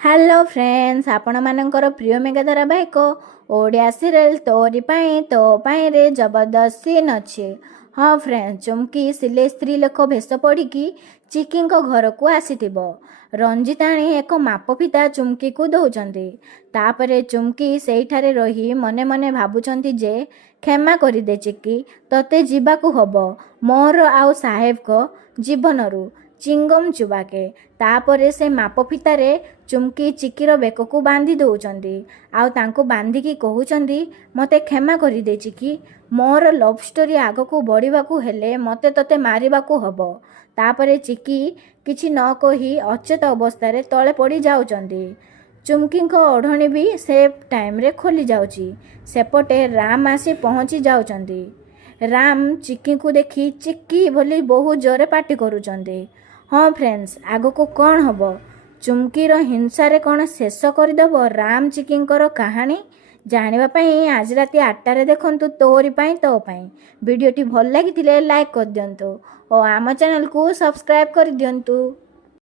Hello friends आपण मानकर प्रिय मेगा धारावाहिक ओडिया सीरियल तोरी पाई तो पाई रे जबरदस्त सीन अच्छे। हाँ फ्रेंड्स, चुमकी सिले स्त्री लोक भेष पड़िकी चिकी घर को आसीथिबो। रंजिताणी एक मापफिता चुमकी को दौरान तापरे चुमकी सेठारे रही मने मने भावुंट जे क्षमा कर दे चिकी, तते जीवाकू हबो मोर आउ साहेब को जीवनरू चिंगम चुबाके। तापरे से मापफितारे चुमकी चिकीर बेकू बांधी दौरान आउ तांको बांधिकी कहउचंदी मते क्षमा कर दे चिकी, मोर लव स्टोरी आगकू बढ़िबाकू हेले मते तते मारिबाकू हबो। तापरे चिकी किछि न कही अचेत अवस्था तले पड़ी जाउचंदी। चुमकी ओढ़णी भी से टाइम रे खोली जाउची। सेपटे राम आसी पहुँची जाउचंदी। राम चिकी को देखी चिक्की बोली बहुत जोरे पार्टी करुचंदी। हाँ फ्रेंड्स, आगको कौन हबो? चुमकीर हिंसारे कौन शेष करदेव राम चिकींकर कहानी? जानिबा पई आज राति 8टारे देखंतु तोरी पाई तो पाई। वीडियोटी भल लागिथिले लाइक कर दियंतु और आम चैनल को सब्सक्राइब कर दियंतु।